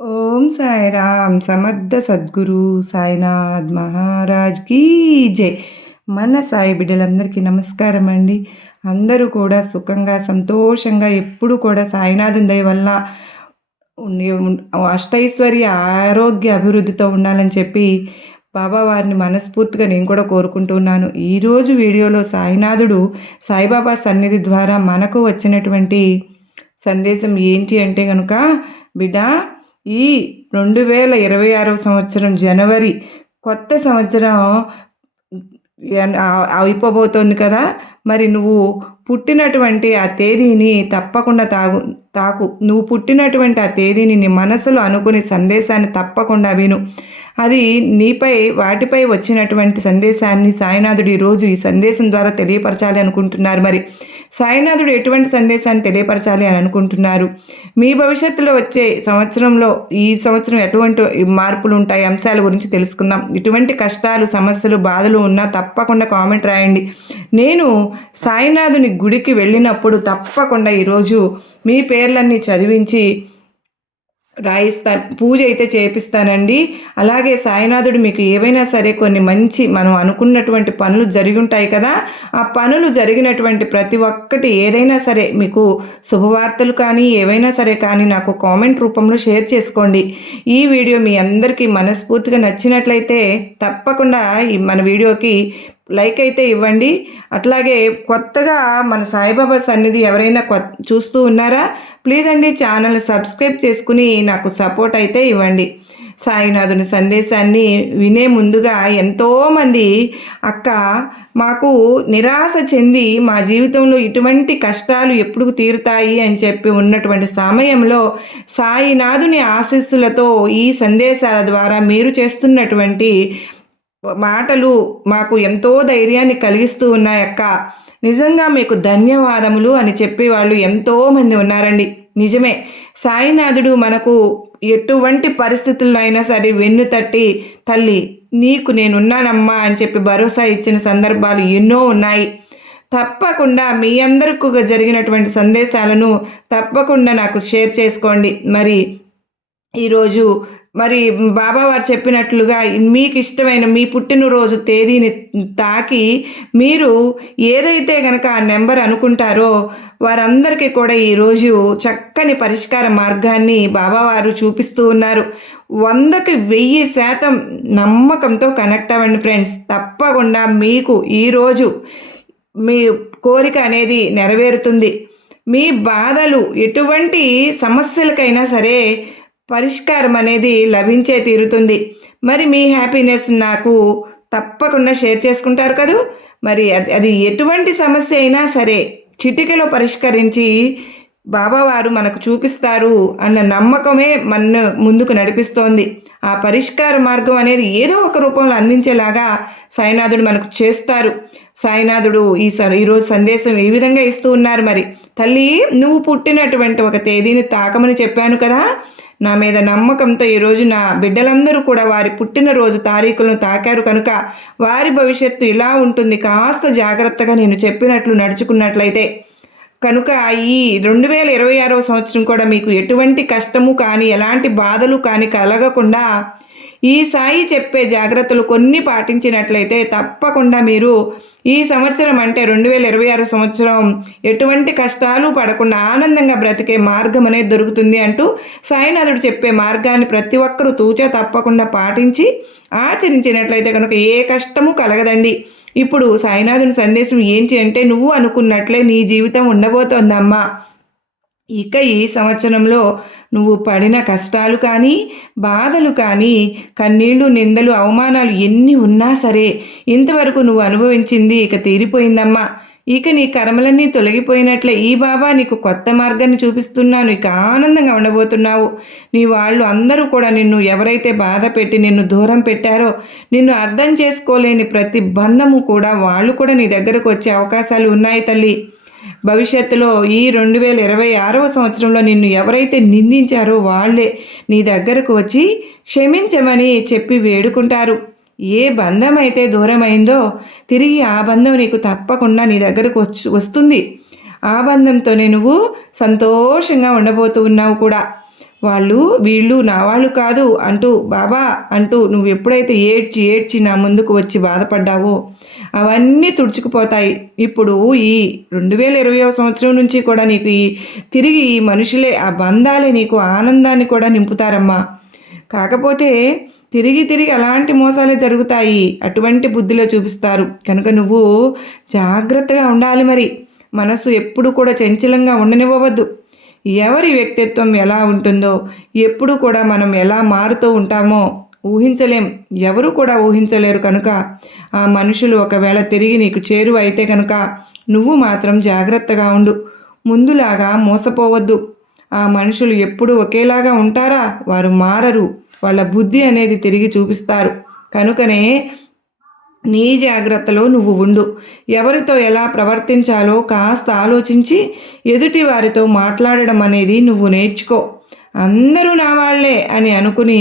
ఓం సాయిరామ్ సమర్థ సద్గురు సాయినాథ్ మహారాజ్ కీ జై. మన సాయి బిడ్డలందరికీ నమస్కారం అండి. అందరూ కూడా సుఖంగా సంతోషంగా ఎప్పుడు కూడా సాయినాథుని దయ వల్ల అష్టైశ్వర్య ఆరోగ్య అభివృద్ధితో ఉండాలని చెప్పి బాబా వారిని మనస్ఫూర్తిగా నేను కూడా కోరుకుంటున్నాను. ఈరోజు వీడియోలో సాయినాథుడు సాయిబాబా సన్నిధి ద్వారా మనకు వచ్చినటువంటి సందేశం ఏంటి అంటే కనుక, బిడ్డ, ఈ 2026 సంవత్సరం జనవరి కొత్త సంవత్సరం అయిపోబోతోంది కదా. మరి నువ్వు పుట్టినటువంటి ఆ తేదీని తప్పకుండా తాకు. నువ్వు పుట్టినటువంటి ఆ తేదీని నీ మనసులో అనుకుని సందేశాన్ని తప్పకుండా విను. అది వాటిపై వచ్చినటువంటి సందేశాన్ని సాయినాథుడు ఈరోజు ఈ సందేశం ద్వారా తెలియపరచాలి అనుకుంటున్నారు. మరి సాయినాథుడు ఎటువంటి సందేశాన్ని తెలియపరచాలి అని అనుకుంటున్నారు? మీ భవిష్యత్తులో వచ్చే సంవత్సరంలో ఈ సంవత్సరం ఎటువంటి మార్పులు ఉంటాయి, అంశాల గురించి తెలుసుకుందాం. ఇటువంటి కష్టాలు, సమస్యలు, బాధలు ఉన్నా తప్పకుండా కామెంట్ రాయండి. నేను సాయినాథుని గుడికి వెళ్ళినప్పుడు తప్పకుండా ఈరోజు మీ పేర్లన్నీ చదివించి రాయిస్తాను, పూజ అయితే చేపిస్తానండి. అలాగే సాయినాథుడు మీకు ఏవైనా సరే కొన్ని మంచి మనం అనుకున్నటువంటి పనులు జరిగి ఉంటాయి కదా, ఆ పనులు జరిగినటువంటి ప్రతి ఒక్కటి ఏదైనా సరే మీకు శుభవార్తలు కానీ ఏవైనా సరే కానీ నాకు కామెంట్ రూపంలో షేర్ చేసుకోండి. ఈ వీడియో మీ అందరికీ మనస్ఫూర్తిగా నచ్చినట్లయితే తప్పకుండా మన వీడియోకి లైక్ అయితే ఇవ్వండి. అట్లాగే కొత్తగా మన సాయిబాబా సన్నిధి ఎవరైనా చూస్తూ ఉన్నారా? ప్లీజ్ అండి ఛానల్ సబ్స్క్రైబ్ చేసుకుని నాకు సపోర్ట్ అయితే ఇవ్వండి. సాయినాథుని సందేశాన్ని వినే ముందుగా ఎంతోమంది అక్క మాకు నిరాశ చెంది మా జీవితంలో ఇటువంటి కష్టాలు ఎప్పుడు తీరుతాయి అని చెప్పి ఉన్నటువంటి సమయంలో సాయినాథుని ఆశీస్సులతో ఈ సందేశాల ద్వారా మీరు చేస్తున్నటువంటి మాటలు మాకు ఎంతో ధైర్యాన్ని కలిగిస్తూ ఉన్నాయక్క. నిజంగా మీకు ధన్యవాదములు అని చెప్పి వాళ్ళు ఎంతోమంది ఉన్నారండి. నిజమే, సాయినాథుడు మనకు ఎటువంటి పరిస్థితుల్లో అయినా సరే వెన్ను తట్టి తల్లి నీకు నేనున్నానమ్మా అని చెప్పి భరోసా ఇచ్చిన సందర్భాలు ఎన్నో ఉన్నాయి. తప్పకుండా మీ అందరికీ జరిగినటువంటి సందేశాలను తప్పకుండా నాకు షేర్ చేసుకోండి. మరి ఈరోజు బాబావారు చెప్పినట్లుగా మీకు ఇష్టమైన మీ పుట్టినరోజు తేదీని తాకి మీరు ఏదైతే కనుక ఆ నెంబర్ అనుకుంటారో వారందరికీ కూడా ఈరోజు చక్కని పరిష్కార మార్గాన్ని బాబావారు చూపిస్తూ ఉన్నారు. 100కి 1000% నమ్మకంతో కనెక్ట్ అవ్వండి ఫ్రెండ్స్. తప్పకుండా మీకు ఈరోజు మీ కోరిక అనేది నెరవేరుతుంది. మీ బాధలు ఎటువంటి సమస్యలకైనా సరే పరిష్కారం అనేది లభించే తీరుతుంది. మరి మీ హ్యాపీనెస్ నాకు తప్పకుండా షేర్ చేసుకుంటారు కదా. మరి అది ఎటువంటి సమస్య అయినా సరే చిటికెలో పరిష్కరించి బాబావారు మనకు చూపిస్తారు అన్న నమ్మకమే మన ముందుకు నడిపిస్తోంది. ఆ పరిష్కార మార్గం అనేది ఏదో ఒక రూపంలో అందించేలాగా సాయినాథుడు మనకు చేస్తారు. సాయినాథుడు ఈరోజు సందేశం ఈ విధంగా ఇస్తూ ఉన్నారు. మరి తల్లి, నువ్వు పుట్టినటువంటి ఒక తేదీని తాకమని చెప్పాను కదా. నా మీద నమ్మకంతో ఈరోజు నా బిడ్డలందరూ కూడా వారి పుట్టినరోజు తారీఖులను తాకారు కనుక వారి భవిష్యత్తు ఇలా ఉంటుంది. కాస్త జాగ్రత్తగా నేను చెప్పినట్లు నడుచుకున్నట్లయితే కనుక ఈ 2026 సంవత్సరం కూడా మీకు ఎటువంటి కష్టము కానీ ఎలాంటి బాధలు కానీ కలగకుండా ఈ సాయి చెప్పే జాగ్రత్తలు కొన్ని పాటించినట్లయితే తప్పకుండా మీరు ఈ సంవత్సరం అంటే 2026 సంవత్సరం ఎటువంటి కష్టాలు పడకుండా ఆనందంగా బ్రతికే మార్గం అనేది దొరుకుతుంది అంటూ సాయినాథుడు చెప్పే మార్గాన్ని ప్రతి ఒక్కరూ తూచా తప్పకుండా పాటించి ఆచరించినట్లయితే కనుక ఏ కష్టము కలగదండి. ఇప్పుడు సాయినాథుని సందేశం ఏంటి అంటే, నువ్వు అనుకున్నట్లే నీ జీవితం ఉండబోతోందమ్మా. ఇక ఈ సంవత్సరంలో నువ్వు పడిన కష్టాలు కానీ బాధలు కానీ కన్నీళ్లు, నిందలు, అవమానాలు ఎన్ని ఉన్నా సరే ఇంతవరకు నువ్వు అనుభవించింది ఇక తీరిపోయిందమ్మా. ఇక నీ కర్మలన్నీ తొలగిపోయినట్లే ఈ బాబా నీకు కొత్త మార్గాన్ని చూపిస్తున్నాను. ఇక ఆనందంగా ఉండబోతున్నావు. నీ వాళ్ళు అందరూ కూడా నిన్ను ఎవరైతే బాధ పెట్టి నిన్ను దూరం పెట్టారో, నిన్ను అర్థం చేసుకోలేని ప్రతి బంధము కూడా వాళ్ళు కూడా నీ దగ్గరకు వచ్చే అవకాశాలు ఉన్నాయి తల్లి. భవిష్యత్తులో ఈ 2026 సంవత్సరంలో నిన్ను ఎవరైతే నిందించారో వాళ్ళే నీ దగ్గరకు వచ్చి క్షమించమని చెప్పి వేడుకుంటారు. ఏ బంధం అయితే దూరమైందో తిరిగి ఆ బంధం నీకు తప్పకుండా నీ దగ్గరకు వస్తుంది. ఆ బంధంతోనే నువ్వు సంతోషంగా ఉండబోతూ ఉన్నావు కూడా. వాళ్ళు వీళ్ళు నా వాళ్ళు కాదు అంటూ బాబా అంటూ నువ్వు ఎప్పుడైతే ఏడ్చి ఏడ్చి నా ముందుకు వచ్చి బాధపడ్డావో అవన్నీ తుడుచుకుపోతాయి. ఇప్పుడు ఈ 2020వ సంవత్సరం నుంచి కూడా నీకు తిరిగి ఈ మనుషులే, ఆ బంధాలే నీకు ఆనందాన్ని కూడా నింపుతారమ్మా. కాకపోతే తిరిగి తిరిగి అలాంటి మోసాలే జరుగుతాయి, అటువంటి బుద్ధిలో చూపిస్తారు. కనుక నువ్వు జాగ్రత్తగా ఉండాలి. మరి మనసు ఎప్పుడు కూడా చంచలంగా ఉండనివ్వవద్దు. ఎవరి వ్యక్తిత్వం ఎలా ఉంటుందో, ఎప్పుడు కూడా మనం ఎలా మారుతూ ఉంటామో ఊహించలేం, ఎవరు కూడా ఊహించలేరు. కనుక ఆ మనుషులు ఒకవేళ తిరిగి నీకు చేరువైతే కనుక నువ్వు మాత్రం జాగ్రత్తగా ఉండు. ముందులాగా మోసపోవద్దు. ఆ మనుషులు ఎప్పుడు ఒకేలాగా ఉంటారా? వారు మారరు. వాళ్ళ బుద్ధి అనేది తిరిగి చూపిస్తారు. కనుకనే నీ జాగ్రత్తలో నువ్వు ఉండు. ఎవరితో ఎలా ప్రవర్తించాలో కాస్త ఆలోచించి ఎదుటి వారితో మాట్లాడడం అనేది నువ్వు నేర్చుకో. అందరూ నా వాళ్ళే అని అనుకుని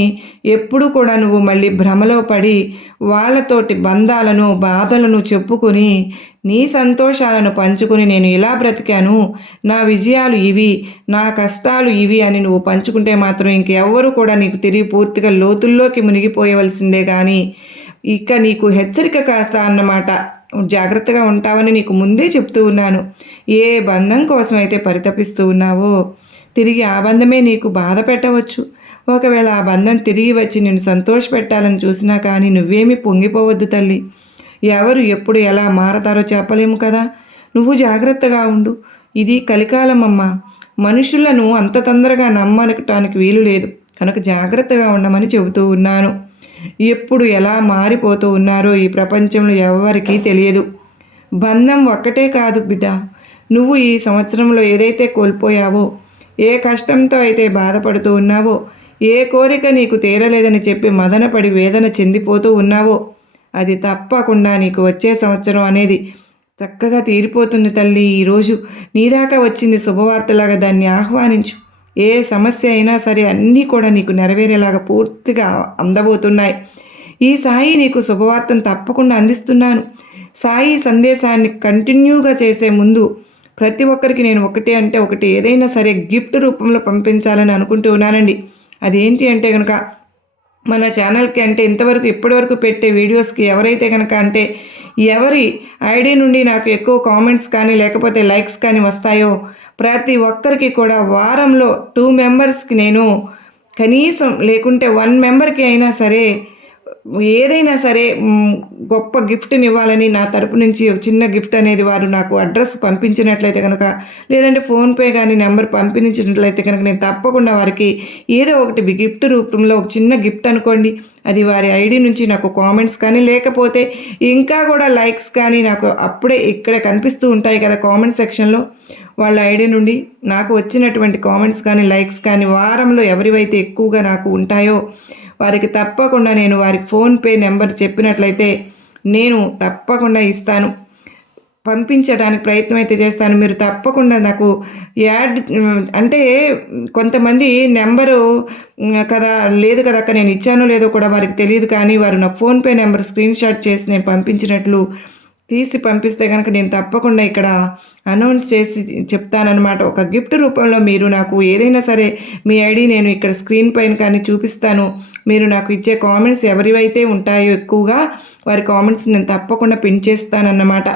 ఎప్పుడు కూడా నువ్వు మళ్ళీ భ్రమలో పడి వాళ్ళతోటి బంధాలను బాధలను చెప్పుకొని నీ సంతోషాలను పంచుకొని నేను ఇలా బ్రతికాను, నా విజయాలు ఇవి, నా కష్టాలు ఇవి అని నువ్వు పంచుకుంటే మాత్రం ఇంకెవ్వరూ కూడా నీకు తిరిగి పూర్తిగా లోతుల్లోకి మునిగిపోయవలసిందే. కానీ ఇక నీకు హెచ్చరిక కాస్త అన్నమాట. జాగ్రత్తగా ఉంటావని నీకు ముందే చెప్తూ ఉన్నాను. ఏ బంధం కోసం అయితే పరితపిస్తూ ఉన్నావో తిరిగి ఆ బంధమే నీకు బాధ పెట్టవచ్చు. ఒకవేళ ఆ బంధం తిరిగి వచ్చి నిన్ను సంతోషపెట్టాలని చూసినా కానీ నువ్వేమీ పొంగిపోవద్దు తల్లి. ఎవరు ఎప్పుడు ఎలా మారతారో చెప్పలేము కదా. నువ్వు జాగ్రత్తగా ఉండు. ఇది కలికాలం అమ్మ. మనుషులను అంత తొందరగా నమ్మటానికి వీలు లేదు. కనుక జాగ్రత్తగా ఉండమని చెబుతూ ఉన్నాను. ఎప్పుడు ఎలా మారిపోతూ ఉన్నారో ఈ ప్రపంచంలో ఎవరికీ తెలియదు. బంధం ఒక్కటే కాదు బిడ్డ. నువ్వు ఈ సంవత్సరంలో ఏదైతే కోల్పోయావో, ఏ కష్టంతో అయితే బాధపడుతూ ఉన్నావో, ఏ కోరిక నీకు తీరలేదని చెప్పి మదనపడి వేదన చెందిపోతూ ఉన్నావో అది తప్పకుండా నీకు వచ్చే సంవత్సరం అనేది చక్కగా తీరిపోతుంది తల్లి. ఈరోజు నీ దాకా వచ్చింది శుభవార్తలాగా దాన్ని ఆహ్వానించు. ఏ సమస్య అయినా సరే అన్నీ కూడా నీకు నెరవేరేలాగా పూర్తిగా అందబోతున్నాయి. ఈ సాయి నీకు శుభవార్తను తప్పకుండా అందిస్తున్నాను. సాయి సందేశాన్ని కంటిన్యూగా చేసే ముందు ప్రతి ఒక్కరికి నేను ఒకటి అంటే ఒకటి ఏదైనా సరే గిఫ్ట్ రూపంలో పంపించాలని అనుకుంటూ ఉన్నానండి. అదేంటి అంటే కనుక మన ఛానల్కి అంటే ఇంతవరకు ఇప్పటివరకు పెట్టే వీడియోస్కి ఎవరైతే కనుక అంటే ఎవరి ఐడి నుండి నాకు ఎక్కువ కామెంట్స్ కానీ లేకపోతే లైక్స్ కానీ వస్తాయో ప్రతి ఒక్కరికి కూడా వారంలో 2 మెంబర్స్కి నేను కనీసం లేకుంటే 1 మెంబర్కి అయినా సరే ఏదైనా సరే గొప్ప గిఫ్ట్ని ఇవ్వాలని నా తరపు నుంచి ఒక చిన్న గిఫ్ట్ అనేది వారు నాకు అడ్రస్ పంపించినట్లయితే కనుక లేదంటే ఫోన్పే కానీ నెంబర్ పంపించినట్లయితే కనుక నేను తప్పకుండా వారికి ఏదో ఒకటి గిఫ్ట్ రూపంలో ఒక చిన్న గిఫ్ట్ అనుకోండి, అది వారి ఐడి నుంచి నాకు కామెంట్స్ కానీ లేకపోతే ఇంకా కూడా లైక్స్ కానీ నాకు అప్పుడే ఇక్కడే కనిపిస్తూ ఉంటాయి కదా కామెంట్ సెక్షన్లో, వాళ్ళ ఐడి నుండి నాకు వచ్చినటువంటి కామెంట్స్ కానీ లైక్స్ కానీ వారంలో ఎవరివైతే ఎక్కువగా నాకు ఉంటాయో వారికి తప్పకుండా నేను వారికి ఫోన్పే నెంబర్ చెప్పినట్లయితే నేను తప్పకుండా ఇస్తాను, పంపించడానికి ప్రయత్నం అయితే చేస్తాను. మీరు తప్పకుండా నాకు యాడ్ అంటే కొంతమంది నెంబరు కదా లేదు కదా అక్క నేను ఇచ్చానో లేదో కూడా వారికి తెలియదు. కానీ వారు నా ఫోన్పే నెంబర్ స్క్రీన్ షాట్ చేసి నేను పంపించినట్లు తీసి పంపిస్తే కనుక నేను తప్పకుండా ఇక్కడ అనౌన్స్ చేసి చెప్తానన్నమాట. ఒక గిఫ్ట్ రూపంలో మీరు నాకు ఏదైనా సరే మీ ఐడి నేను ఇక్కడ స్క్రీన్ పైన కానీ చూపిస్తాను. మీరు నాకు ఇచ్చే కామెంట్స్ ఎవరివైతే ఉంటాయో ఎక్కువగా వారి కామెంట్స్ నేను తప్పకుండా పిన్ చేస్తానన్నమాట.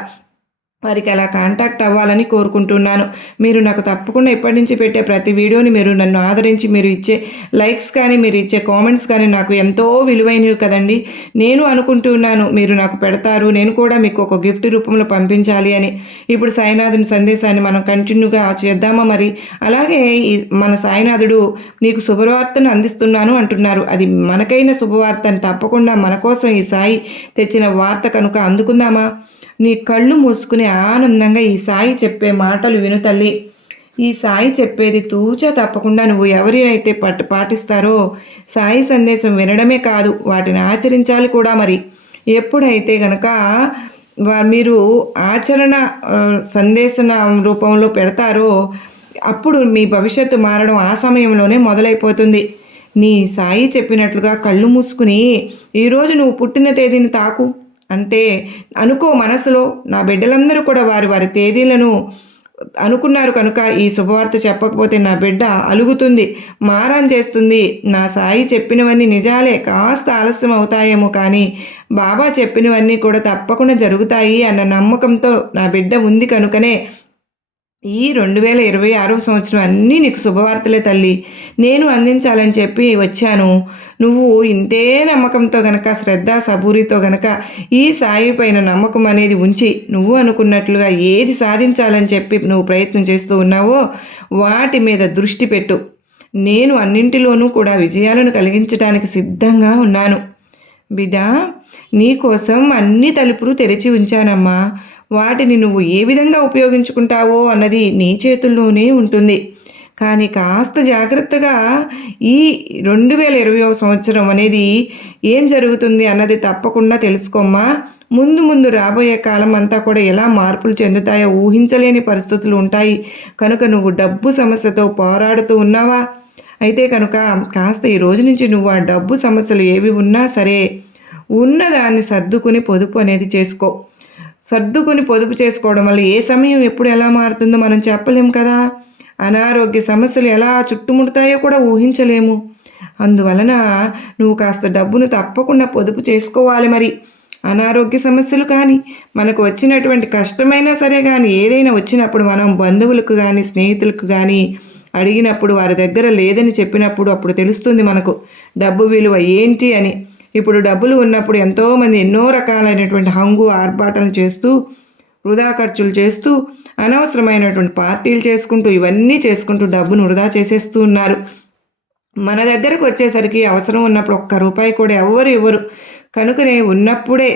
వారికి అలా కాంటాక్ట్ అవ్వాలని కోరుకుంటున్నాను. మీరు నాకు తప్పకుండా ఇప్పటి నుంచి పెట్టే ప్రతి వీడియోని మీరు నన్ను ఆదరించి మీరు ఇచ్చే లైక్స్ కానీ మీరు ఇచ్చే కామెంట్స్ కానీ నాకు ఎంతో విలువైనవి కదండి. నేను అనుకుంటున్నాను మీరు నాకు పెడతారు, నేను కూడా మీకు ఒక గిఫ్ట్ రూపంలో పంపించాలి అని. ఇప్పుడు సాయినాథుని సందేశాన్ని మనం కంటిన్యూగా చేద్దామా మరి? అలాగే మన సాయినాథుడు నీకు శుభవార్తను అందిస్తున్నాను అంటున్నారు. అది మనకైన శుభవార్తను తప్పకుండా మన కోసం ఈ సాయి తెచ్చిన వార్త కనుక అందుకుందామా? నీ కళ్ళు మూసుకుని ఆనందంగా ఈ సాయి చెప్పే మాటలు విను తల్లి. ఈ సాయి చెప్పేది తూచా తప్పకుండా నువ్వు ఎవరైతే పాటిస్తారో సాయి సందేశం వినడమే కాదు వాటిని ఆచరించాలి కూడా. మరి ఎప్పుడైతే గనక మీరు ఆచరణ సందేశన రూపంలో పెడతారో అప్పుడు మీ భవిష్యత్తు మారడం ఆ సమయంలోనే మొదలైపోతుంది. నీ సాయి చెప్పినట్లుగా కళ్ళు మూసుకుని ఈరోజు నువ్వు పుట్టిన తేదీని తాకు అంటే అనుకో మనసులో, నా బిడ్డలందరూ కూడా వారి వారి తేదీలను అనుకున్నారు కనుక ఈ శుభవార్త చెప్పకపోతే నా బిడ్డ అలుగుతుంది, మారం చేస్తుంది. నా సాయి చెప్పినవన్నీ నిజాలే, కాస్త ఆలస్యం అవుతాయేమో కానీ బాబా చెప్పినవన్నీ కూడా తప్పకుండా జరుగుతాయి అన్న నమ్మకంతో నా బిడ్డ ఉంది కనుకనే ఈ 2026 సంవత్సరం అన్నీ నీకు శుభవార్తలే తల్లి. నేను అందించాలని చెప్పి వచ్చాను. నువ్వు ఇంతే నమ్మకంతో గనక, శ్రద్ధ సబూరితో గనక ఈ సాయి పైన నమ్మకం అనేది ఉంచి నువ్వు అనుకున్నట్లుగా ఏది సాధించాలని చెప్పి నువ్వు ప్రయత్నం చేస్తూ ఉన్నావో వాటి మీద దృష్టి పెట్టు. నేను అన్నింటిలోనూ కూడా విజయాలను కలిగించడానికి సిద్ధంగా ఉన్నాను. బిడ్డ, నీకోసం అన్ని తలుపులు తెరిచి ఉంచానమ్మా. వాటిని నువ్వు ఏ విధంగా ఉపయోగించుకుంటావో అన్నది నీ చేతుల్లోనే ఉంటుంది. కానీ కాస్త జాగ్రత్తగా ఈ 2020 సంవత్సరం అనేది ఏం జరుగుతుంది అన్నది తప్పకుండా తెలుసుకోమ్మా. ముందు ముందు రాబోయే కాలం అంతా కూడా ఎలా మార్పులు చెందుతాయో ఊహించలేని పరిస్థితులు ఉంటాయి కనుక నువ్వు డబ్బు సమస్యతో పోరాడుతూ ఉన్నావా? అయితే కనుక కాస్త ఈ రోజు నుంచి నువ్వు ఆ డబ్బు సమస్యలు ఏవి ఉన్నా సరే ఉన్నదాన్ని సర్దుకుని పొదుపు అనేది చేసుకో. సర్దుకుని పొదుపు చేసుకోవడం వల్ల ఏ సమయం ఎప్పుడు ఎలా మారుతుందో మనం చెప్పలేం కదా. అనారోగ్య సమస్యలు ఎలా చుట్టుముడతాయో కూడా ఊహించలేము. అందువలన నువ్వు కాస్త డబ్బును తప్పకుండా పొదుపు చేసుకోవాలి. మరి అనారోగ్య సమస్యలు కానీ, మనకు వచ్చినటువంటి కష్టమైనా సరే కానీ, ఏదైనా వచ్చినప్పుడు మనం బంధువులకు కానీ స్నేహితులకు కానీ అడిగినప్పుడు వారి దగ్గర లేదని చెప్పినప్పుడు అప్పుడు తెలుస్తుంది మనకు డబ్బు విలువ ఏంటి అని. ఇప్పుడు డబ్బులు ఉన్నప్పుడు ఎంతోమంది ఎన్నో రకాలైనటువంటి హంగు ఆర్భాటాలు చేస్తూ, వృధా ఖర్చులు చేస్తూ, అనవసరమైనటువంటి పార్టీలు చేసుకుంటూ, ఇవన్నీ చేసుకుంటూ డబ్బును వృధా చేసేస్తూ ఉన్నారు. మన దగ్గరకు వచ్చేసరికి అవసరం ఉన్నప్పుడు ఒక్క రూపాయి కూడా ఎవ్వరు ఇవ్వరు. కనుకనే ఉన్నప్పుడే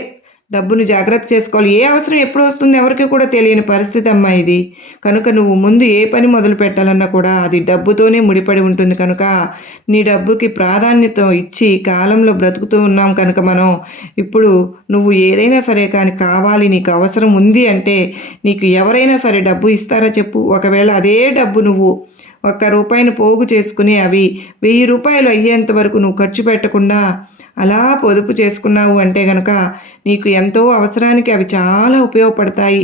డబ్బును జాగ్రత్త చేసుకోవాలి. ఏ అవసరం ఎప్పుడు వస్తుంది ఎవరికి కూడా తెలియని పరిస్థితి అమ్మా ఇది. కనుక నువ్వు ముందు ఏ పని మొదలు పెట్టాలన్నా కూడా అది డబ్బుతోనే ముడిపడి ఉంటుంది. కనుక నీ డబ్బుకి ప్రాధాన్యత ఇచ్చి కాలంలో బ్రతుకుతూ ఉన్నాం కనుక మనం ఇప్పుడు నువ్వు ఏదైనా సరే కానీ కావాలి, నీకు అవసరం ఉంది అంటే నీకు ఎవరైనా సరే డబ్బు ఇస్తారా చెప్పు? ఒకవేళ అదే డబ్బు నువ్వు ₹1 పోగు చేసుకుని అవి ₹1000 అయ్యేంత వరకు నువ్వు ఖర్చు పెట్టకుండా అలా పొదుపు చేసుకున్నావు అంటే కనుక నీకు ఎంతో అవసరానికి అవి చాలా ఉపయోగపడతాయి.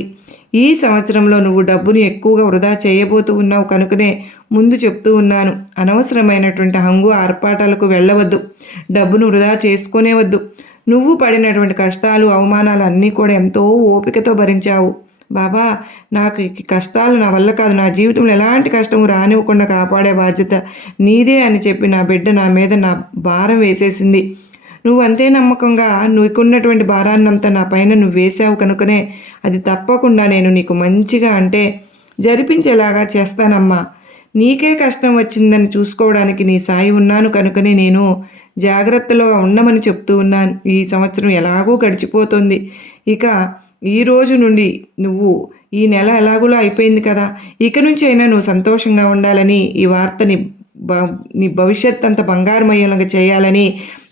ఈ సంవత్సరంలో నువ్వు డబ్బుని ఎక్కువగా వృధా చేయబోతూ ఉన్నావు కనుకనే ముందు చెప్తూ ఉన్నాను. అనవసరమైనటువంటి హంగు ఆర్పాటాలకు వెళ్ళవద్దు. డబ్బును వృధా చేసుకునే వద్దు. నువ్వు పడినటువంటి కష్టాలు అవమానాలు అన్నీ కూడా ఎంతో ఓపికతో భరించావు. బాబా, నాకు ఈ కష్టాలు నా వల్ల కాదు, నా జీవితంలో ఎలాంటి కష్టము రానివ్వకుండా కాపాడే బాధ్యత నీదే అని చెప్పి నా బిడ్డ నా మీద నా భారం వేసేసింది. నువ్వు అంతే నమ్మకంగా నీకున్నటువంటి భారాన్నంతా నా పైన నువ్వు వేసావు కనుకనే అది తప్పకుండా నేను నీకు మంచిగా అంటే జరిపించేలాగా చేస్తానమ్మా. నీకే కష్టం వచ్చిందని చూసుకోవడానికి నీ సాయి ఉన్నాను కనుకనే నేను జాగ్రత్తలో ఉండమని చెప్తూ ఉన్నాను. ఈ సంవత్సరం ఎలాగో గడిచిపోతుంది. ఇక ఈ రోజు నుండి నువ్వు ఈ నెల ఎలాగోలా అయిపోయింది కదా, ఇక నుంచి అయినా నువ్వు సంతోషంగా ఉండాలని ఈ వార్తని నీ భవిష్యత్ అంతా బంగారమయ్యేలాగా చేయాలని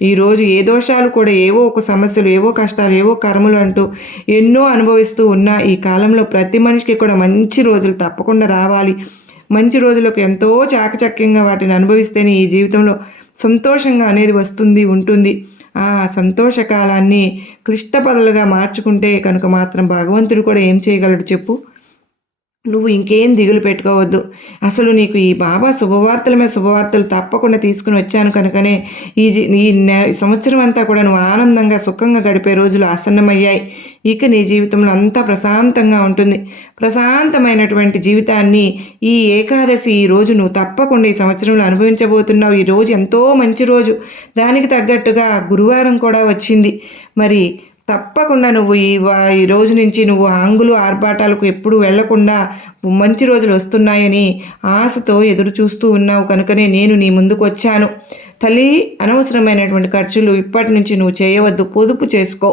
ఈరోజు ఏ దోషాలు కూడా ఏవో ఒక సమస్యలు, ఏవో కష్టాలు, ఏవో కర్మలు అంటూ ఎన్నో అనుభవిస్తూ ఉన్న ఈ కాలంలో ప్రతి మనిషికి కూడా మంచి రోజులు తప్పకుండా రావాలి. మంచి రోజులకు ఎంతో చాకచక్యంగా వాటిని అనుభవిస్తేనే ఈ జీవితంలో సంతోషంగా అనేది వస్తుంది ఉంటుంది. ఆ సంతోషకాలాన్ని క్లిష్టపదలుగా మార్చుకుంటే కనుక మాత్రం భగవంతుడు కూడా ఏం చేయగలడు చెప్పు? నువ్వు ఇంకేం దిగులు పెట్టుకోవద్దు. అసలు నీకు ఈ బాబా శుభవార్తల మీద శుభవార్తలు తప్పకుండా తీసుకుని వచ్చాను కనుకనే ఈ సంవత్సరం అంతా కూడా నువ్వు ఆనందంగా సుఖంగా గడిపే రోజులు ఆసన్నమయ్యాయి. ఇక నీ జీవితంలో అంతా ప్రశాంతంగా ఉంటుంది. ప్రశాంతమైనటువంటి జీవితాన్ని ఈ ఏకాదశి ఈ రోజు నువ్వు తప్పకుండా ఈ సంవత్సరంలో అనుభవించబోతున్నావు. ఈ రోజు ఎంతో మంచి రోజు. దానికి తగ్గట్టుగా గురువారం కూడా వచ్చింది. మరి తప్పకుండా నువ్వు ఈ రోజు నుంచి నువ్వు హంగులు ఆర్భాటాలకు ఎప్పుడు వెళ్లకుండా మంచి రోజులు వస్తున్నాయని ఆశతో ఎదురు చూస్తూ ఉన్నావు కనుకనే నేను నీ ముందుకు వచ్చాను. తల్లి, అనవసరమైనటువంటి ఖర్చులు ఇప్పటి నుంచి నువ్వు చేయవద్దు. పొదుపు చేసుకో.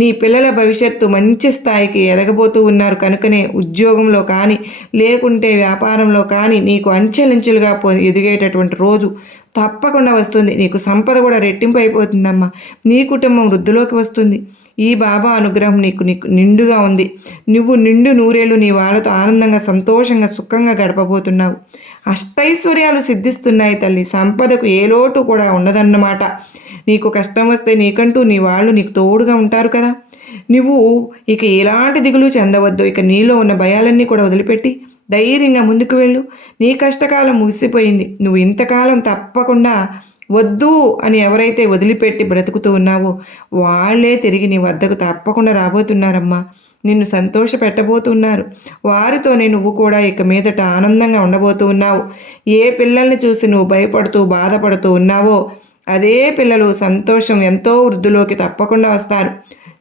నీ పిల్లల భవిష్యత్తు మంచి స్థాయికి ఎదగబోతూ ఉన్నారు కనుకనే ఉద్యోగంలో కానీ లేకుంటే వ్యాపారంలో కానీ నీకు అంచెలంచెలుగా ఎదిగేటటువంటి రోజు తప్పకుండా వస్తుంది. నీకు సంపద కూడా రెట్టింపు అయిపోతుందమ్మా. నీ కుటుంబం వృద్ధిలోకి వస్తుంది. ఈ బాబా అనుగ్రహం నీకు నిండుగా ఉంది. నువ్వు నిండు నూరేళ్ళు నీ వాళ్ళతో ఆనందంగా సంతోషంగా సుఖంగా గడపబోతున్నావు. అష్టైశ్వర్యాలు సిద్ధిస్తున్నాయి తల్లి. సంపదకు ఏ లోటు కూడా ఉండదన్నమాట. నీకు కష్టం వస్తే నీకంటూ నీ వాళ్ళు నీకు తోడుగా ఉంటారు కదా. నువ్వు ఇక ఎలాంటి దిగులు చెందవద్దు. ఇక నీలో ఉన్న భయాలన్నీ కూడా వదిలిపెట్టి ధైర్యంగా ముందుకు వెళ్ళు. నీ కష్టకాలం ముగిసిపోయింది. నువ్వు ఇంతకాలం తప్పకుండా వద్దు అని ఎవరైతే వదిలిపెట్టి బ్రతుకుతూ ఉన్నావో వాళ్ళే తిరిగి నీ వద్దకు తప్పకుండా రాబోతున్నారమ్మా. నిన్ను సంతోష పెట్టబోతున్నారు. వారితోనే నువ్వు కూడా ఇక మీదట ఆనందంగా ఉండబోతూ ఉన్నావు. ఏ పిల్లల్ని చూసి నువ్వు భయపడుతూ బాధపడుతూ ఉన్నావో అదే పిల్లలు సంతోషం ఎంతో వృద్ధిలోకి తప్పకుండా వస్తారు.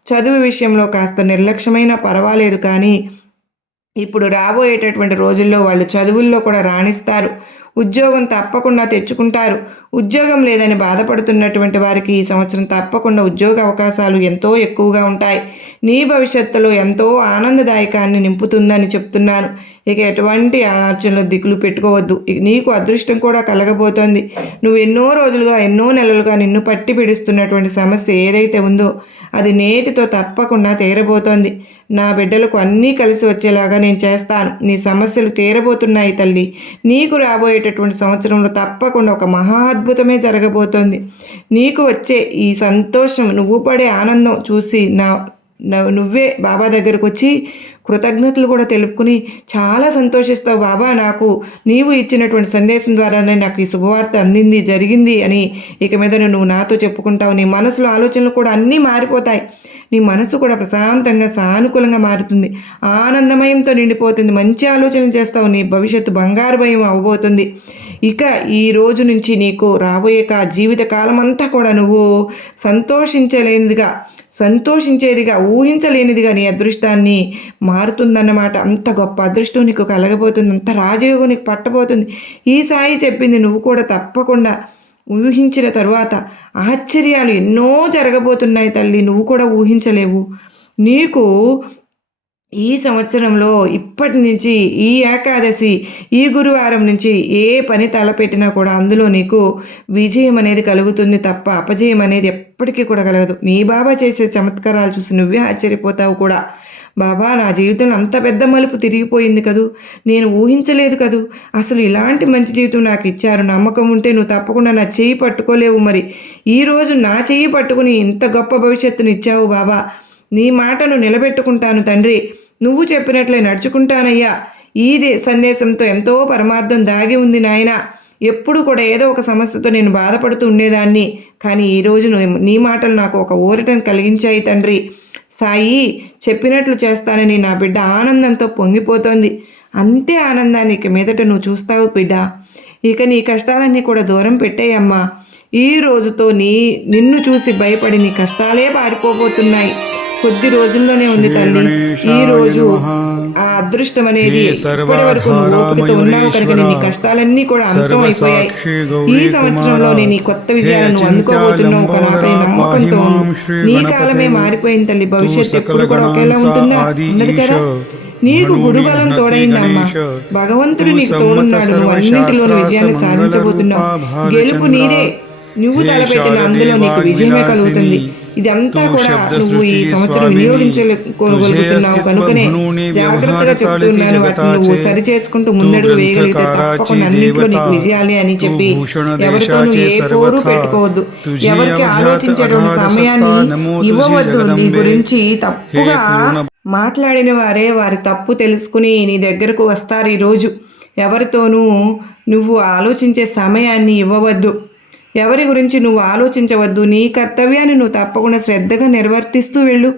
చదువు విషయంలో కాస్త నిర్లక్ష్యమైనా పర్వాలేదు, కానీ ఇప్పుడు రాబోయేటటువంటి రోజుల్లో వాళ్ళు చదువుల్లో కూడా రాణిస్తారు. ఉద్యోగం తప్పకుండా తెచ్చుకుంటారు. ఉద్యోగం లేదని బాధపడుతున్నటువంటి వారికి ఈ సంవత్సరం తప్పకుండా ఉద్యోగ అవకాశాలు ఎంతో ఎక్కువగా ఉంటాయి. నీ భవిష్యత్తులో ఎంతో ఆనందదాయకాన్ని నింపుతుందని చెప్తున్నాను. ఇక ఎటువంటి ఆలోచనలు దిగులు పెట్టుకోవద్దు. నీకు అదృష్టం కూడా కలగబోతోంది. నువ్వు ఎన్నో రోజులుగా ఎన్నో నెలలుగా నిన్ను పట్టి పిడుస్తున్నటువంటి సమస్య ఏదైతే ఉందో అది నేటితో తప్పకుండా తీరబోతోంది. నా బిడ్డలకు అన్నీ కలిసి వచ్చేలాగా నేను చేస్తాను. నీ సమస్యలు తీరబోతున్నాయి తల్లి. నీకు రాబోయేటటువంటి సంవత్సరంలో తప్పకుండా ఒక మహా అద్భుతమే జరగబోతోంది. నీకు వచ్చే ఈ సంతోషం, నువ్వు పడే ఆనందం చూసి నువ్వే బాబా దగ్గరకు వచ్చి కృతజ్ఞతలు కూడా తెలుపుకుని చాలా సంతోషిస్తావు. బాబా, నాకు నీవు ఇచ్చినటువంటి సందేశం ద్వారానే నాకు ఈ శుభవార్త అందింది, జరిగింది అని ఇక మీద నువ్వు నాతో చెప్పుకుంటావు. నీ మనసులో ఆలోచనలు కూడా అన్నీ మారిపోతాయి. నీ మనసు కూడా ప్రశాంతంగా సానుకూలంగా మారుతుంది. ఆనందమయంతో నిండిపోతుంది. మంచి ఆలోచనలు చేస్తావు. నీ భవిష్యత్తు బంగారు భయం అవ్వబోతుంది. ఇక ఈ రోజు నుంచి నీకు రాబోయే జీవితకాలం అంతా కూడా నువ్వు సంతోషించేదిగా ఊహించలేనిదిగా నీ అదృష్టాన్ని మారుతుందన్నమాట. అంత గొప్ప అదృష్టం నీకు కలగబోతుంది. అంత రాజయోగం నీకు పట్టబోతుంది. ఈ సాయి చెప్పింది నువ్వు కూడా తప్పకుండా ఊహించిన తరువాత ఆశ్చర్యాలు ఎన్నో జరగబోతున్నాయి తల్లి. నువ్వు కూడా ఊహించలేవు. నీకు ఈ సంవత్సరంలో ఇప్పటి నుంచి ఈ ఏకాదశి, ఈ గురువారం నుంచి ఏ పని తలపెట్టినా కూడా అందులో నీకు విజయం అనేది కలుగుతుంది తప్ప అపజయం అనేది ఎప్పటికీ కూడా కలగదు. నీ బాబా చేసే చమత్కారాలు చూసి నువ్వే ఆశ్చర్యపోతావు కూడా. బాబా, నా జీవితంలో అంత పెద్ద మలుపు తిరిగిపోయింది కదూ, నేను ఊహించలేదు కదూ, అసలు ఇలాంటి మంచి జీవితం నాకు ఇచ్చారు. నమ్మకం ఉంటే నువ్వు తప్పకుండా నా చెయ్యి పట్టుకోలేవు. మరి ఈరోజు నా చెయ్యి పట్టుకుని ఇంత గొప్ప భవిష్యత్తుని ఇచ్చావు బాబా. నీ మాటను నిలబెట్టుకుంటాను తండ్రి. నువ్వు చెప్పినట్లే నడుచుకుంటానయ్యా. ఈ సందేశంతో ఎంతో పరమార్థం దాగి ఉంది నాయన. ఎప్పుడు కూడా ఏదో ఒక సమస్యతో నేను బాధపడుతూ ఉండేదాన్ని, కానీ ఈరోజు నీ మాటలు నాకు ఒక ఊరటను కలిగించాయి తండ్రి. సాయి చెప్పినట్లు చేస్తానని నా బిడ్డ ఆనందంతో పొంగిపోతోంది. అంతే ఆనందాన్ని ఇక మీదట నువ్వు చూస్తావు బిడ్డ. ఇక నీ కష్టాలన్నీ కూడా దూరం పెట్టేయమ్మా. ఈ రోజుతో నిన్ను చూసి భయపడి నీ కష్టాలే పారిపోబోతున్నాయి. కొద్ది రోజుల్లోనే ఉంది తల్లి. ఈ రోజు ఆ అదృష్టం అనేది ఇప్పటి వరకు నువ్వు ఓపికతో ఉన్నావు కనుక నీ కష్టాలన్నీ కూడా అంతం అయిపోయాయి. ఈ సంవత్సరంలో నీ కొత్త విజయాలను అందుకోబోతున్నావు. నాపై నమ్మకంతో నీ కాలమే మారిపోయింది తల్లి. భవిష్యత్తు ఎప్పుడు కూడా ఒకేలా ఉంటుందా? ఉండదు కదా. నీకు గురుబలం తోడైందమ్మా. భగవంతుడు నీకు తోడున్నాడు. నువ్వు అన్నింటిలో విజయాన్ని సాధించబోతున్నావు. గెలుపు నీదే. నువ్వు తలపెట్టిన అందులో నీకు విజయమే కలుగుతుంది. ఇదంతా కూడా నువ్వు ఈ సంవత్సరం వినియోగించగలుగుతున్నావు కనుకనే జాగ్రత్తగా చెప్తున్నాను. వాటిని నువ్వు సరి చేసుకుంటూ ముందడుగు వేయగలిగితే తప్పకుండా అన్నింటిలో నీకు విజయాలే అని చెప్పి ఎవరితో ఏ పోరు పెట్టుకోవద్దు. ఎవరికి ఆలోచించేటువంటి సమయాన్ని ఇవ్వవద్దు. నీ గురించి తప్పుగా మాట్లాడిన వారే వారి తప్పు తెలుసుకుని నీ దగ్గరకు వస్తారు. ఈరోజు ఎవరితోనూ నువ్వు ఆలోచించే సమయాన్ని ఇవ్వవద్దు. ఎవరి గురించి నువ్వు ఆలోచించవద్దు. నీ కర్తవ్యాన్ని నువ్వు తప్పకుండా శ్రద్ధగా నిర్వర్తిస్తూ వెళ్ళు.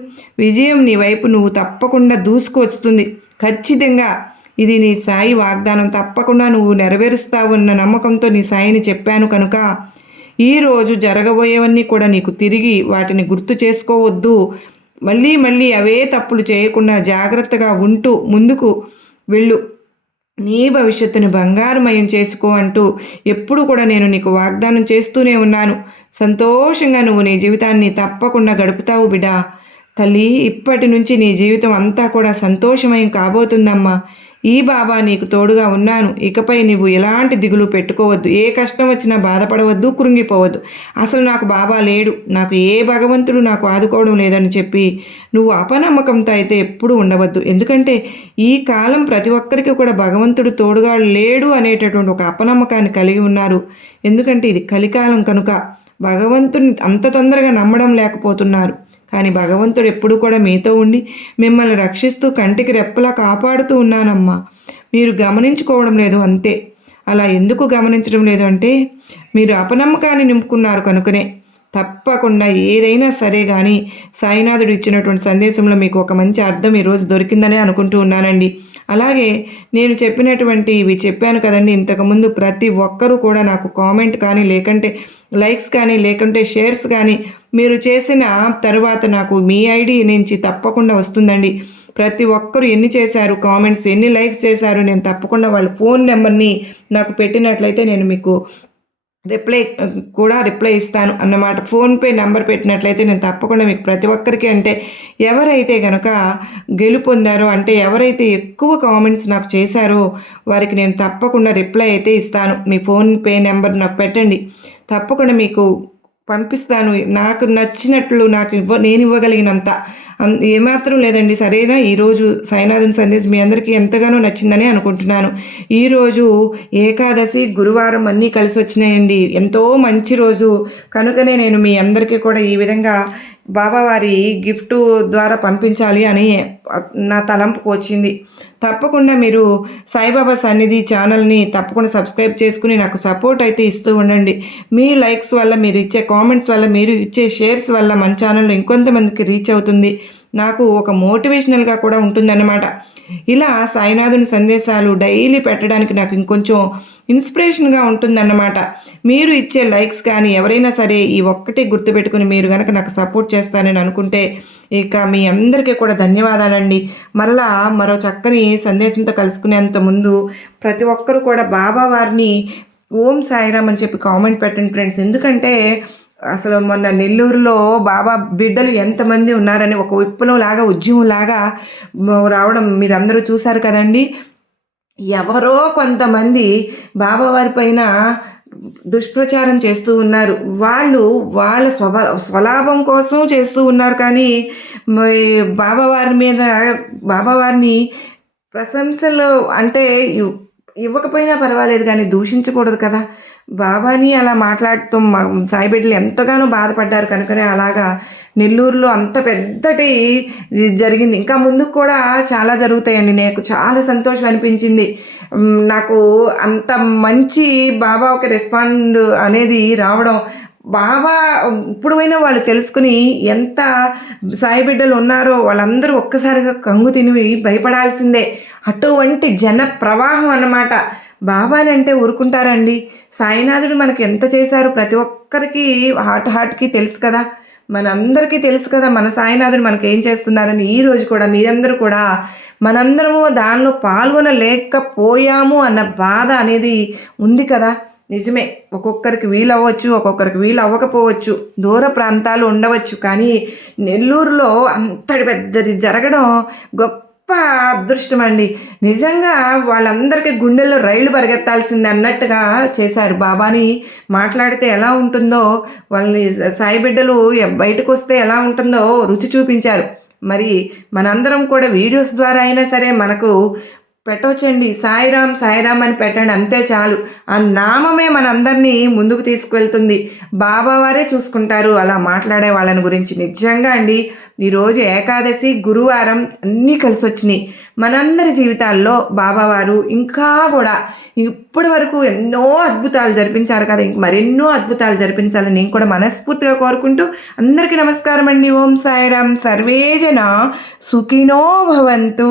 విజయం నీ వైపు నువ్వు తప్పకుండా దూసుకొస్తుంది. ఖచ్చితంగా ఇది నీ సాయి వాగ్దానం. తప్పకుండా నువ్వు నెరవేరుస్తావన్న నమ్మకంతో నీ సాయిని చెప్పాను కనుక ఈరోజు జరగబోయేవన్నీ కూడా నీకు తిరిగి వాటిని గుర్తు చేసుకోవద్దు. మళ్ళీ మళ్ళీ అవే తప్పులు చేయకుండా జాగ్రత్తగా ఉంటూ ముందుకు వెళ్ళు. నీ భవిష్యత్తుని బంగారుమయం చేసుకో అంటూ ఎప్పుడు కూడా నేను నీకు వాగ్దానం చేస్తూనే ఉన్నాను. సంతోషంగా నువ్వు నీ జీవితాన్ని తప్పకుండా గడుపుతావు బిడ్డా. తల్లి, ఇప్పటి నుంచి నీ జీవితం అంతా కూడా సంతోషమయం కాబోతుందమ్మా. ఈ బాబా నీకు తోడుగా ఉన్నాను. ఇకపై నువ్వు ఎలాంటి దిగులు పెట్టుకోవద్దు. ఏ కష్టం వచ్చినా బాధపడవద్దు, కృంగిపోవద్దు. అసలు నాకు బాబా లేడు, నాకు ఏ భగవంతుడు నాకు ఆదుకోవడం లేదని చెప్పి నువ్వు అపనమ్మకంతో అయితే ఎప్పుడూ ఉండవద్దు. ఎందుకంటే ఈ కాలం ప్రతి ఒక్కరికి కూడా భగవంతుడు తోడుగా లేడు అనేటటువంటి ఒక అపనమ్మకాన్ని కలిగి ఉన్నారు. ఎందుకంటే ఇది కలికాలం కనుక భగవంతుని అంత తొందరగా నమ్మడం లేకపోతున్నారు. కానీ భగవంతుడు ఎప్పుడు కూడా మీతో ఉండి మిమ్మల్ని రక్షిస్తూ కంటికి రెప్పలా కాపాడుతూ ఉన్నానమ్మా. మీరు గమనించుకోవడం లేదు అంతే. అలా ఎందుకు గమనించడం లేదు అంటే మీరు అపనమ్మకాన్ని నింపుకున్నారు కనుకనే. తప్పకుండా ఏదైనా సరే గానీ సాయినాథుడు ఇచ్చినటువంటి సందేశంలో మీకు ఒక మంచి అర్థం ఈరోజు దొరికిందనే అనుకుంటూ ఉన్నానండి. అలాగే నేను చెప్పినటువంటి ఇవి చెప్పాను కదండీ ఇంతకుముందు, ప్రతి ఒక్కరూ కూడా నాకు కామెంట్ కానీ, లేకంటే లైక్స్ కానీ, లేకుంటే షేర్స్ కానీ మీరు చేసిన తరువాత నాకు మీ ఐడి నుంచి తప్పకుండా వస్తుందండి. ప్రతి ఒక్కరు ఎన్ని చేశారు కామెంట్స్, ఎన్ని లైక్స్ చేశారు, నేను తప్పకుండా వాళ్ళ ఫోన్ నెంబర్ని నాకు పెట్టినట్లయితే నేను మీకు రిప్లై ఇస్తాను అన్నమాట. ఫోన్పే నెంబర్ పెట్టినట్లయితే నేను తప్పకుండా మీకు ప్రతి ఒక్కరికి, అంటే ఎవరైతే కనుక గెలుపొందారో, అంటే ఎవరైతే ఎక్కువ కామెంట్స్ నాకు చేశారో వారికి నేను తప్పకుండా రిప్లై అయితే ఇస్తాను. మీ ఫోన్పే నెంబర్ నాకు పెట్టండి, తప్పకుండా మీకు పంపిస్తాను. నాకు నచ్చినట్లు నేను ఇవ్వగలిగినంత ఏమాత్రం లేదండి. సరేనా? ఈరోజు సాయినాథుని సందేశం మీ అందరికీ ఎంతగానో నచ్చిందని అనుకుంటున్నాను. ఈరోజు ఏకాదశి, గురువారం అన్నీ కలిసి వచ్చినాయండి. ఎంతో మంచి రోజు కనుకనే నేను మీ అందరికీ కూడా ఈ విధంగా బాబావారి గిఫ్ట్ ద్వారా పంపించాలి అని నా తలంపుకు వచ్చింది. తప్పకుండా మీరు సాయిబాబా సన్నిధి ఛానల్ని తప్పకుండా సబ్స్క్రైబ్ చేసుకుని నాకు సపోర్ట్ అయితే ఇస్తూ ఉండండి. మీ లైక్స్ వల్ల, మీరు ఇచ్చే కామెంట్స్ వల్ల, మీరు ఇచ్చే షేర్స్ వల్ల మన ఛానల్లో ఇంకొంతమందికి రీచ్ అవుతుంది. నాకు ఒక మోటివేషనల్గా కూడా ఉంటుందన్నమాట. ఇలా సాయినాథుని సందేశాలు డైలీ పెట్టడానికి నాకు ఇంకొంచెం ఇన్స్పిరేషన్గా ఉంటుందన్నమాట. మీరు ఇచ్చే లైక్స్ కానీ ఎవరైనా సరే ఈ ఒక్కటి గుర్తుపెట్టుకుని మీరు కనుక నాకు సపోర్ట్ చేస్తారని అనుకుంటే ఇక మీ అందరికీ కూడా ధన్యవాదాలండి. మరలా మరో చక్కని సందేశంతో కలుసుకునేంత ముందు ప్రతి ఒక్కరూ కూడా బాబా వారిని ఓం సాయిరామ్ అని చెప్పి కామెంట్ పెట్టండి ఫ్రెండ్స్. ఎందుకంటే అసలు మొన్న నెల్లూరులో బాబా బిడ్డలు ఎంతమంది ఉన్నారని ఒక విప్లవంలాగా, ఉద్యమంలాగా రావడం మీరందరూ చూశారు కదండి. ఎవరో కొంతమంది బాబావారి పైన దుష్ప్రచారం చేస్తూ ఉన్నారు. వాళ్ళు వాళ్ళ స్వలాభం కోసం చేస్తూ ఉన్నారు. కానీ బాబావారి మీద, బాబావారిని ప్రశంసలు అంటే ఇవ్వకపోయినా పర్వాలేదు కానీ దూషించకూడదు కదా. బాబాని అలా మాట్లాడుతూ సాయిబిడ్డలు ఎంతగానో బాధపడ్డారు కనుకనే అలాగా నెల్లూరులో అంత పెద్దటి జరిగింది. ఇంకా ముందుకు కూడా చాలా జరుగుతాయండి. నాకు చాలా సంతోషం అనిపించింది. నాకు అంత మంచి బాబా ఒక రెస్పాండ్ అనేది రావడం, బాబా ఇప్పుడైనా వాళ్ళు తెలుసుకుని ఎంత సాయి బిడ్డలు ఉన్నారో వాళ్ళందరూ ఒక్కసారిగా కంగు తినివి భయపడాల్సిందే. అటువంటి జన ప్రవాహం అన్నమాట. బాబాని అంటే ఊరుకుంటారండి. సాయినాథుడు మనకి ఎంత చేశారు ప్రతి ఒక్కరికి హార్ట్కి తెలుసు కదా, మనందరికీ తెలుసు కదా మన సాయినాథుడు మనకి ఏం చేస్తున్నారని. ఈరోజు కూడా మీరందరూ కూడా మనందరము దానిలో పాల్గొనలేకపోయాము అన్న బాధ అనేది ఉంది కదా. నిజమే, ఒక్కొక్కరికి వీలు అవ్వచ్చు, ఒక్కొక్కరికి వీలు అవ్వకపోవచ్చు, దూర ప్రాంతాలు ఉండవచ్చు. కానీ నెల్లూరులో అంతటి పెద్దది జరగడం గొప్ప అదృష్టం అండి. నిజంగా వాళ్ళందరికీ గుండెల్లో రైళ్లు పరిగెత్తాల్సింది అన్నట్టుగా చేశారు. బాబాని మాట్లాడితే ఎలా ఉంటుందో, వాళ్ళని సాయి బిడ్డలు బయటకు వస్తే ఎలా ఉంటుందో రుచి చూపించారు. మరి మనందరం కూడా వీడియోస్ ద్వారా అయినా సరే మనకు పెట్టవచ్చండి. సాయిరామ్ సాయిరామ్ అని పెట్టండి, అంతే చాలు. ఆ నామమే మనందరినీ ముందుకు తీసుకువెళ్తుంది. బాబావారే చూసుకుంటారు అలా మాట్లాడే వాళ్ళని గురించి. నిజంగా అండి, ఈరోజు ఏకాదశి, గురువారం అన్నీ కలిసి వచ్చినాయి మనందరి జీవితాల్లో. బాబావారు ఇంకా కూడా ఇప్పటి వరకు ఎన్నో అద్భుతాలు జరిపించారు కదా, ఇంక మరెన్నో అద్భుతాలు జరిపించాలని నేను కూడా మనస్ఫూర్తిగా కోరుకుంటూ అందరికీ నమస్కారం అండి. ఓం సాయిరామ్. సర్వేజన సుఖినో భవంతు.